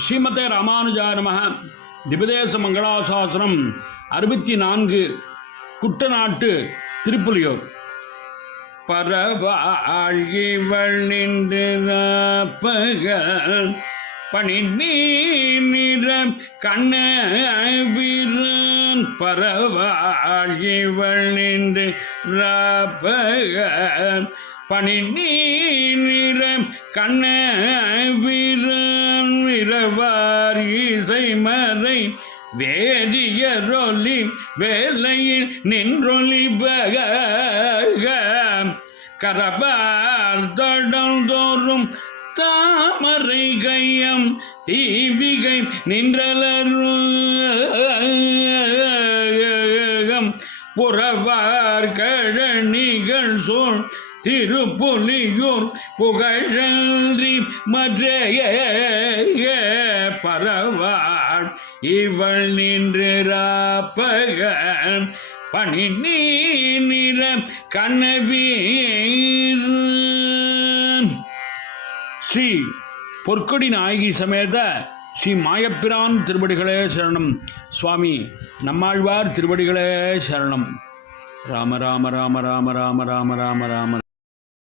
ஸ்ரீமதே ராமானுஜாய நமः. திபதேச மங்களாசாசனம் 64 குட்டநாட்டு திருப்புலியூர். பரவாழ்கிவள் நின்று பகல் பணி நீர கண்ணபிரான் பரவாழ்கிவள் நின்று பகல் பணி நீர கண்ணபிரான் இரவார் இசை மறை வேதியரொலி வேலையில் நின்றொலி பக கரபார் தொடர்ந்தோறும் தாமரை கையம் தீவிகை நின்றலரும் புறவார் கழனிகள் சோழ் திருப்புலியூர் புகழன்றி மற்றைய பரவாள் இவள் நின்றாப்பக பணி நீர கண்ணபீர். ஸ்ரீ பொற்கொடி நாயகி சமேத ஸ்ரீ மாயப்பிரான் திருவடிகளே சரணம். சுவாமி நம்மாழ்வார் திருவடிகளே சரணம். ராம ராம ராம ராம ராம ராம ராம ராம.